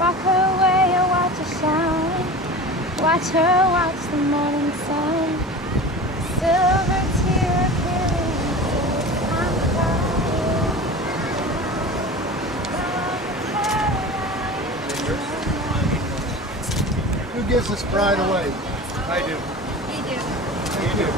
Walk her away and watch her shine. Watch her watch the morning sun. Silver tear appearing I'm crying. Who gives this bride away? I do. We do. Thank you.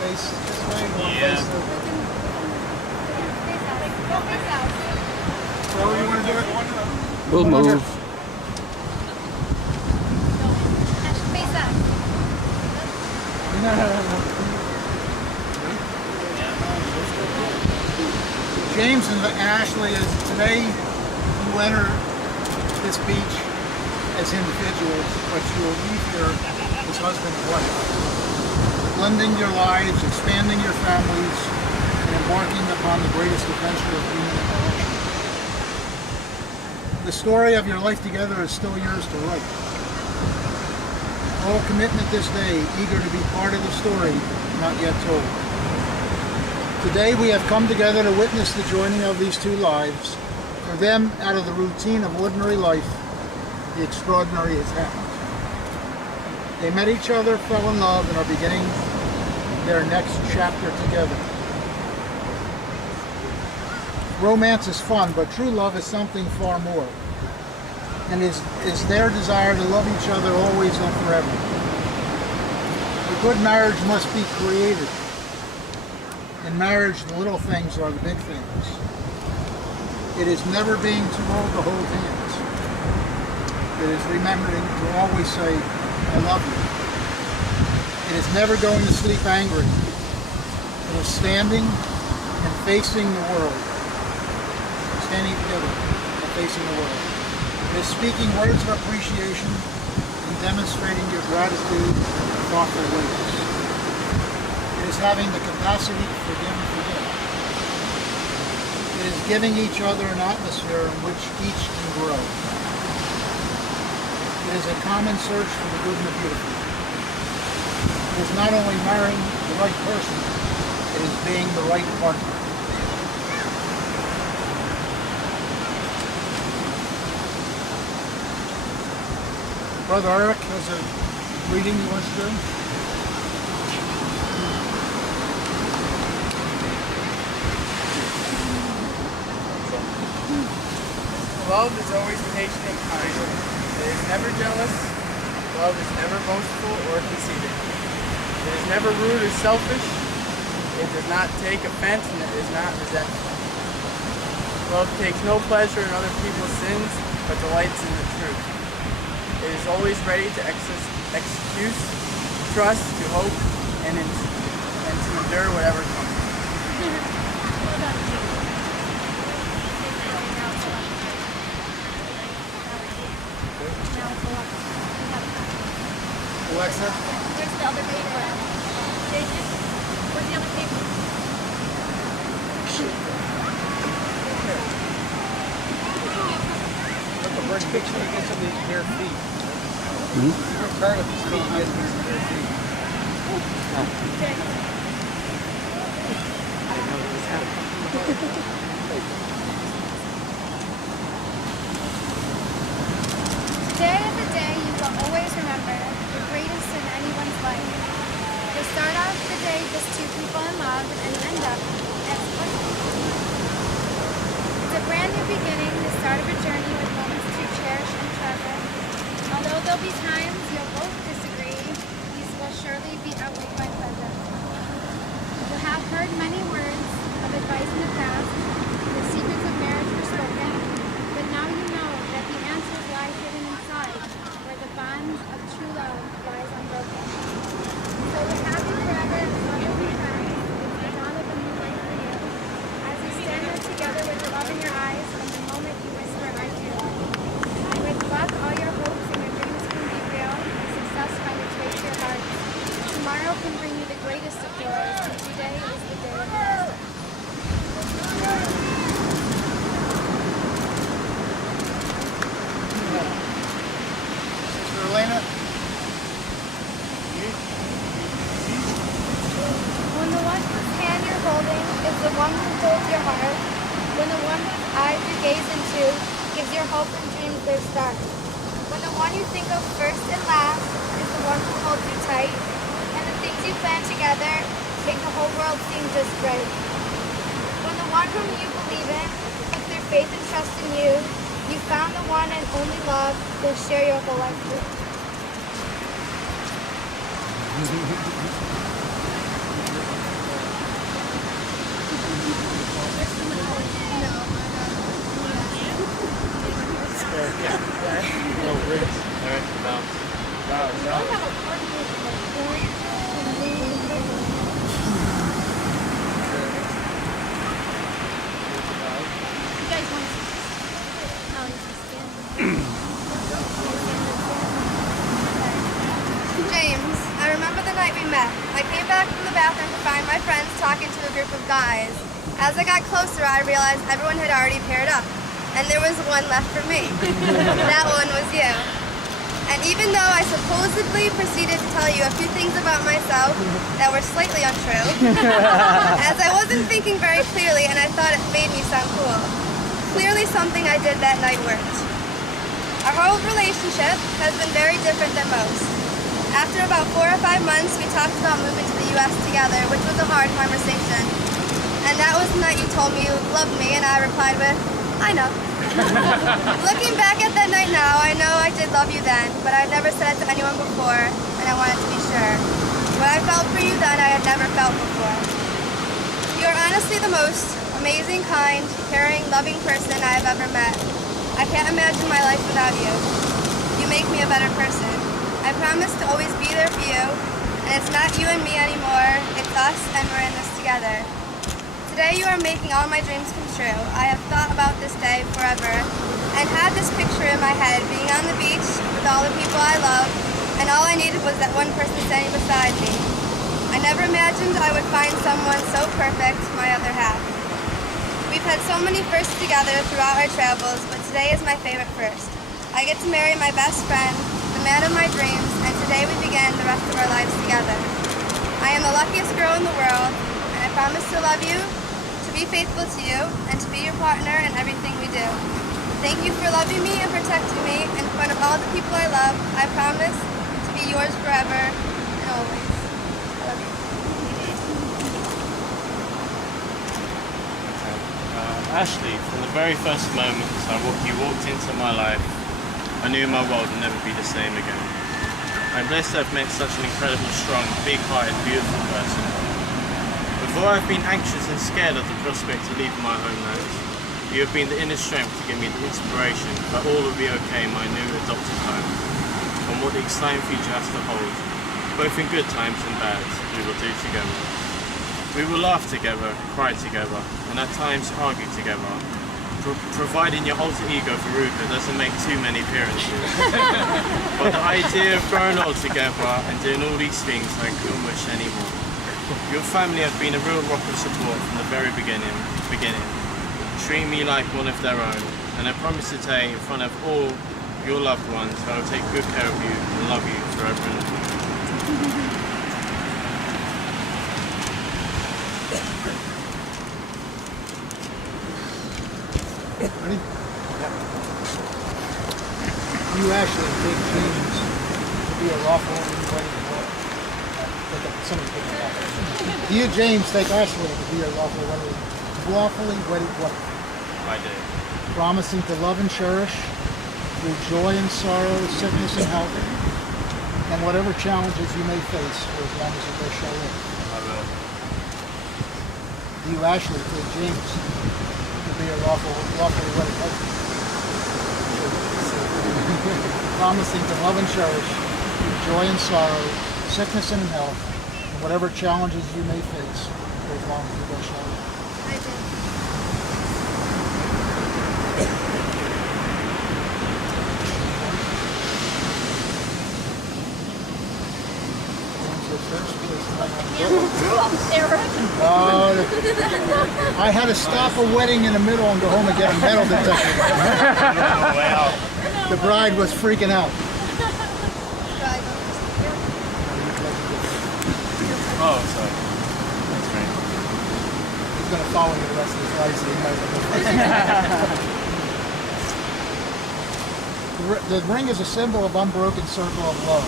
Face this way, Yeah. face the Go face out. So you want to do it? We'll move. Face up. No. James and Ashley, is today you enter this beach as individuals, but you will leave here as husband and wife, blending your lives, expanding your families, and embarking upon the greatest adventure of human evolution. The story of your life together is still yours to write. All commitment this day, eager to be part of the story not yet told. Today we have come together to witness the joining of these two lives. For them, out of the routine of ordinary life, the extraordinary has happened. They met each other, fell in love, and are beginning their next chapter together. Romance is fun, but true love is something far more, and is their desire to love each other always and forever. A good marriage must be created. In marriage, the little things are the big things. It is never being too old to hold hands. It is remembering to always say, I love you. It is never going to sleep angry. It is standing and facing the world. Standing together and facing the world. It is speaking words of appreciation and demonstrating your gratitude in thoughtful ways. It is having the capacity to forgive and forget. It is giving each other an atmosphere in which each can grow. It is a common search for the good and the beautiful. It is not only marrying the right person, it is being the right partner. Brother Eric has a reading he wants to do. Love is always patient and kind. It is never jealous. Love is never boastful or conceited. It is never rude or selfish. It does not take offense, and it is not resentful. Love takes no pleasure in other people's sins, but delights in the truth. It is always ready to excuse, trust, to hope, and to endure whatever comes. Alexa? Where's the other paper? Jason, where's the other paper? Look, a bird picture you get some of these bare feet. You're part of these feet, you get these bare feet. Okay. I didn't know this happened. Today is a day you will always remember, the greatest in anyone's life. You start off the day just two people in love and end up as husbands. It's a brand new beginning, the start of a journey with moments to cherish and treasure. Although there'll be times you'll both disagree, these will surely be outweighed by pleasure. You have heard many words of advice in the past, When the one whose eyes you gaze into gives your hope and dreams their start. When the one you think of first and last is the one who holds you tight, and the things you plan together make the whole world seem just right. When the one whom you believe in puts their faith and trust in you, you found the one and only love you'll share your whole life with. James, I remember the night we met. I came back from the bathroom to find my friends talking to a group of guys. As I got closer, I realized everyone had already paired up, and there was one left for me. That one was you. And even though I supposedly proceeded to tell you a few things about myself that were slightly untrue, as I wasn't thinking very clearly and I thought it made me sound cool, clearly something I did that night worked. Our whole relationship has been very different than most. After about 4 or 5 months, we talked about moving to the U.S. together, which was a hard conversation. And that was the night you told me you loved me, and I replied with, I know. Looking back at that night now, I know I did love you then, but I'd never said it to anyone before, and I wanted to be sure. What I felt for you then, I had never felt before. You are honestly the most amazing, kind, caring, loving person I have ever met. I can't imagine my life without you. You make me a better person. I promise to always be there for you, and it's not you and me anymore, it's us, and we're in this together. Today you are making all my dreams come true. I have thought about this day forever, and had this picture in my head, being on the beach with all the people I love, and all I needed was that one person standing beside me. I never imagined I would find someone so perfect, my other half. We've had so many firsts together throughout our travels, but today is my favorite first. I get to marry my best friend, the man of my dreams, and today we begin the rest of our lives together. I am the luckiest girl in the world, and I promise to love you, to be faithful to you, and to be your partner in everything we do. Thank you for loving me and protecting me in front of all the people I love. I promise to be yours forever and always. I love you. Ashley, from the very first moment you walked into my life, I knew my world would never be the same again. I'm blessed to have met such an incredible, strong, big-hearted, beautiful person. Before I've been anxious and scared of the prospect of leaving my homeland, you have been the inner strength to give me the inspiration that all will be okay in my new adopted home, and what the exciting future has to hold, both in good times and bad, we will do together. We will laugh together, cry together, and at times argue together, providing your alter ego Veruca doesn't make too many appearances. But the idea of growing old together and doing all these things I couldn't wish anymore. Your family have been a real rock of support from the very beginning, treating me like one of their own, and I promise today in front of all your loved ones I will take good care of you and love you forever and ever. Ready? You actually take James to be a lawful wedded wife. Somebody take it back. You, James, take Ashley to be a lawfully wedded wife. I do. Promising to love and cherish through joy and sorrow, sickness and health, and whatever challenges you may face for as long as you wish shall live. I will. You, Ashley, take James to be a lawfully wedded husband. Promising to love and cherish through joy and sorrow, sickness and health, and whatever challenges you may face for as long as you wish shall live. I did. I had to stop a wedding in the middle and go home and get a metal detector. Wow. The bride was freaking out. Oh, sorry. That's great. He's going to follow me the rest of his life, so he knows the ring is a symbol of unbroken circle of love.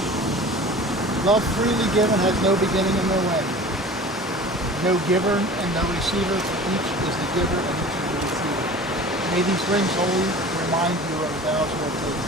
Love freely given has no beginning and no end. No giver and no receiver, for each is the giver and each is the receiver. May these rings wholly remind you of the vows you have taken.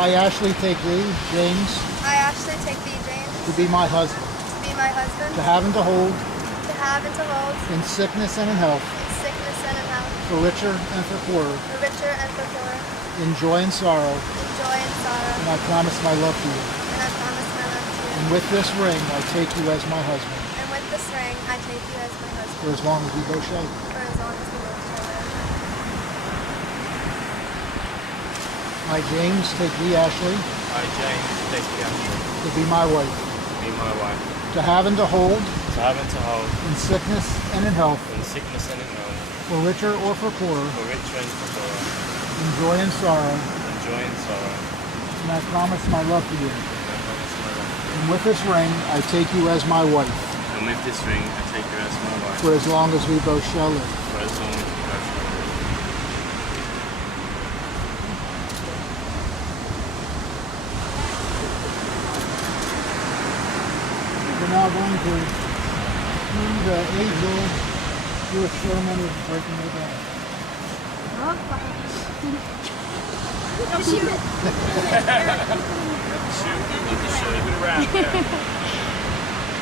I, Ashley, take thee, James, I, Ashley, take thee, James, to be my husband, to be my husband, to have and to hold, to have and to hold, in sickness and in health, in sickness and in health, for richer and for poorer, for richer and for poorer, in joy and sorrow, in joy and sorrow, and I promise my love to you. and I promise my love to you. And with this ring, I take you as my husband, And with this ring, I take you as my husband, for as long as we both shall live. for as long as we both shall live. I, James, take thee, Ashley, I, James, take thee, Ashley, to be my wife, be my wife, to have and to hold, to have and to hold, in sickness and in health, in sickness and in health, for richer or for poorer, for richer and for poorer, in joy and sorrow, in joy and sorrow, and I promise my love to you. and I promise my love to you. And with this ring, I take you as my wife, And with this ring, I take you as my wife, for as long as we both shall live. for as long as we both shall live. We're now going to do the age-old Jewish ceremony of breaking the glass.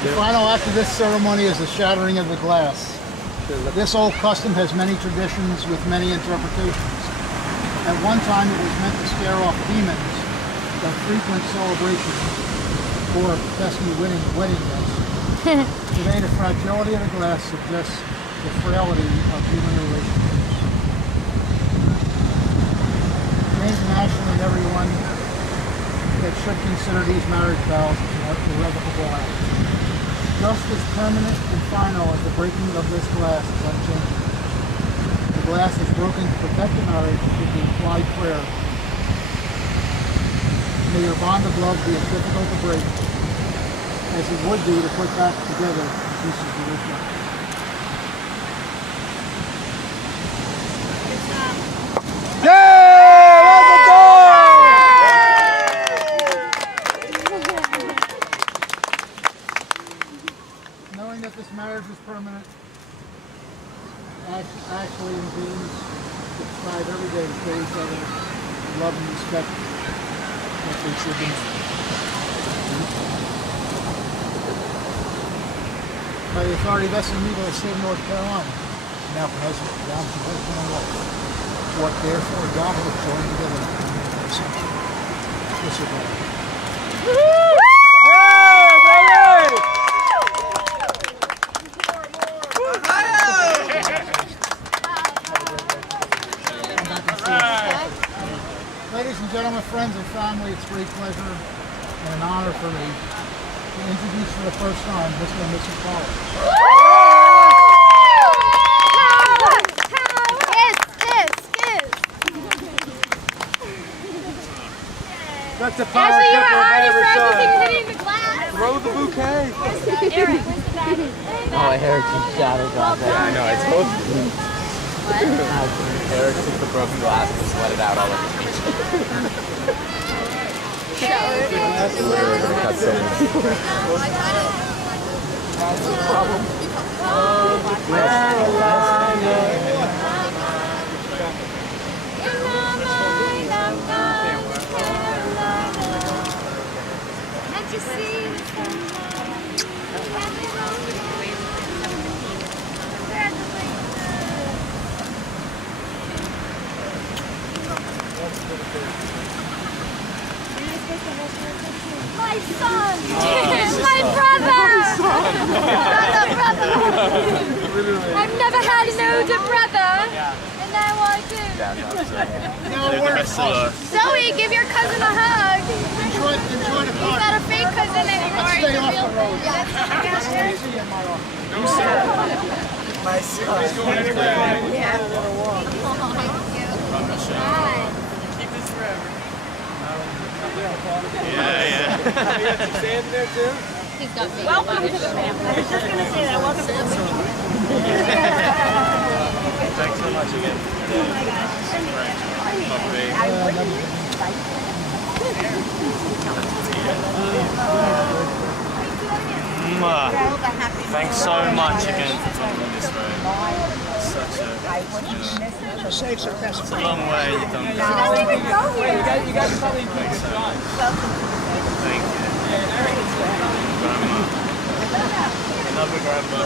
The final act of this ceremony is the shattering of the glass. This old custom has many traditions with many interpretations. At one time it was meant to scare off demons that frequent celebrations or pesky wedding guests. Today the fragility of the glass suggests the frailty of human relationships. James and Ashley and everyone that should consider these marriage vows as an irrevocable act. Just as permanent and final as the breaking of this glass is unchanging. The glass is broken to protect the marriage with the implied prayer. May your bond of love be as difficult to break as it would be to put back together the pieces of this life. Knowing that this marriage is permanent, Ashley and James strive every day to show each other the love and respect that they should be. By the authority vested in me by the state of North Carolina, now present, down to husband and wife. What therefore God hath joined together, disregard. Ladies and gentlemen, friends and family, it's a great pleasure and an honor for me to introduce for the first time Mr. and Mrs. Pollard. That's the Ashley, power you were couple I've already ever practicing seen. hitting the glass. Throw the bouquet. Eric, where's the bag? Oh, Eric just shattered glass. Yeah, I know. I told you. Eric took the broken glass and just let it out all over the beach. Literally gonna cut so much. Can't you see the sunlight? Can't you my son! My brother! Brother! I've never had an older brother, and now I do. They're the best of us. Zoe, give your cousin a hug. Enjoy the He's party. not a fake cousin anymore. Let's stay off the road. Yeah. See you in my office. My son. Thank you. Bye. Yeah. You got some sand in there too? Welcome to the family. I was just going to say that. Welcome to the family. Thanks so much again. Oh my gosh. Thanks so much again for coming this way. It's such a, it's a long way you've done this. You guys probably Thanks so much. Thank you. Grandma. Another grandma.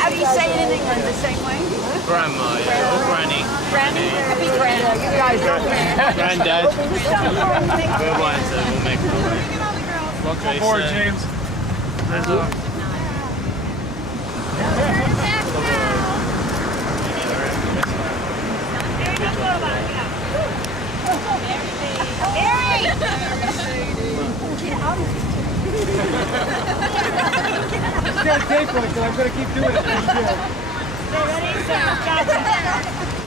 How do you say it in England the same way? Grandma, yeah. Or granny. Granny? Happy Granny. You guys are Granddad. We're going to, we'll make it all right. welcome aboard, James. Just gotta take one, so I'm gonna keep doing it. Ready? Gotcha.